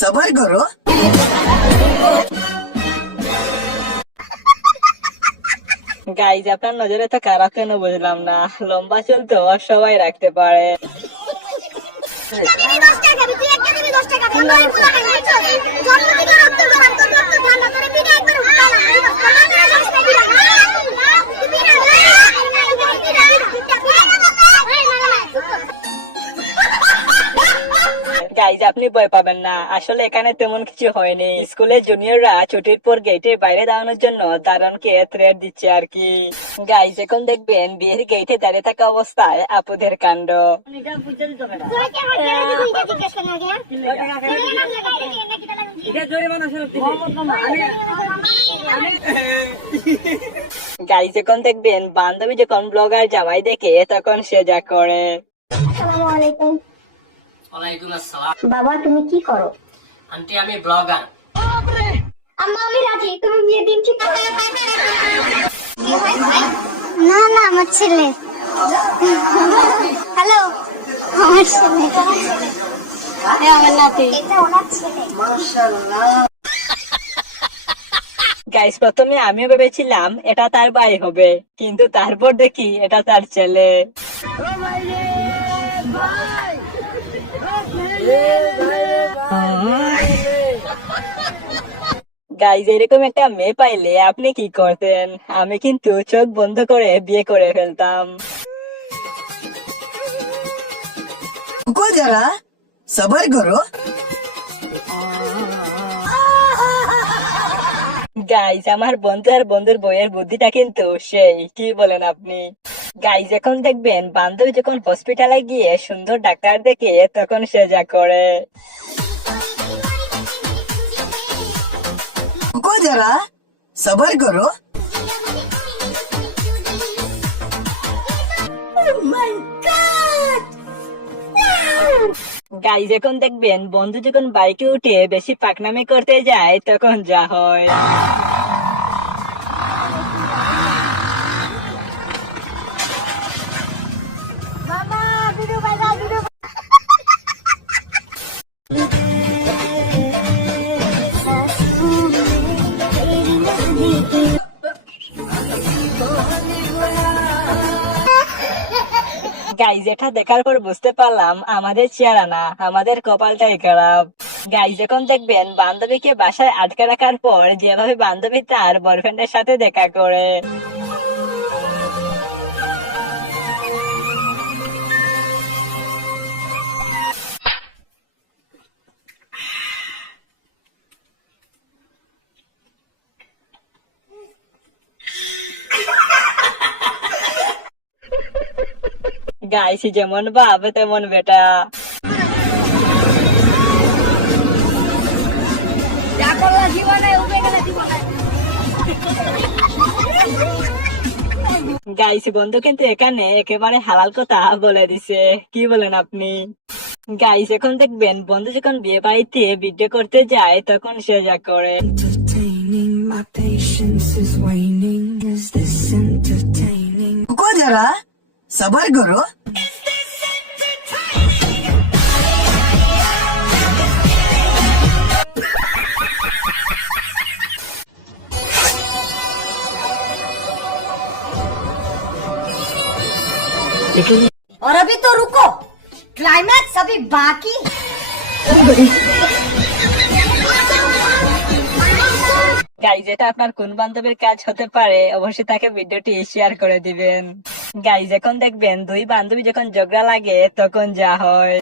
सबर करो। গাইজ আপনার নজরে তো খারাপ কেন বুঝলাম না, লম্বা চুল তো সবাই রাখতে পারে। গাইজ আপনি ভয় পাবেন না, আসলে এখানে তেমন কিছু হয়নি। স্কুলের জুনিয়ররা ছুটির পর গেটের বাইরে দাঁড়ানোর জন্য দারোয়ানকে থ্রেট দিচ্ছে আর কি। গাইজ এখন দেখবেন বিয়ের গেটে দাঁড়িয়ে থাকা অবস্থায় আপুদের কাণ্ড। গাইজ এখন দেখবেন বান্ধবী যখন ব্লগার জামাই দেখে তখন সে যা করে। আসসালামু আলাইকুম। ওয়ালাইকুম আসসালাম। বাবা তুমি কি করো? আন্টি আমি ব্লগার। আম্মা আমি রাজি, তুমি বিয়ে দিন ঠিক করো। না না আমার ছেলে। হ্যালো আমার ছেলে। আমার নাতি। এটা ওনার ছেলে। গাইস প্রথমে আমিও ভেবেছিলাম এটা তার ভাই হবে, কিন্তু তারপর দেখি এটা তার ছেলে। গাইজ এরকম একটা মেয়ে পাইলে আপনি কি করতেন? আমি কিন্তু চোখ বন্ধ করে বিয়ে করে ফেলতাম। रुको जरा, सबर करो। গাইজ আমার বন্ধু আর বন্ধুর বইয়ের বুদ্ধিটা কিন্তু সেই, কি বলেন আপনি? গাইজ এখন দেখবেন বান্ধবী যখন হসপিটালে গিয়ে সুন্দর ডাক্তার দেখে তখন সে যা করে। रुको जरा, सबर करो। গাইজ এখন দেখবেন বন্ধু যখন বাইকে উঠে বেশি পাকনামি করতে যায় তখন যা হয়। বাবা ভিডিও বাইরা ভিডিও। গাইজ এটা দেখার পর বুঝতে পারলাম আমাদের চেহারা না, আমাদের কপালটাই খারাপ। গাইজ এখন দেখবেন বান্ধবীকে বাসায় আটকে রাখার পর যেভাবে বান্ধবী তার বয়ফ্রেন্ডের সাথে দেখা করে। গাইজ যেমন বাপ তেমন বেটা। গাইস বন্ধু কিন্তু এখানে একেবারে হালাল কথা বলে দিছে, কি বলেন আপনি? গাইস এখন দেখবেন বন্ধু যখন বিয়ে বাড়িতে ভিডিও করতে যায় তখন সে যা করে। Entertaining, my patience is waning. Is this entertaining? रुको जरा, सबर करो। और अभी तो रुको, क्लाइमैक्स अभी बाकी। গাইজ এটা আপনার কোন বান্ধবীর কাজ হতে পারে অবশ্যই তাকে ভিডিওটি শেয়ার করে দিবেন। গাইজ এখন দেখবেন দুই বান্ধবী যখন ঝগড়া লাগে তখন যা হয়।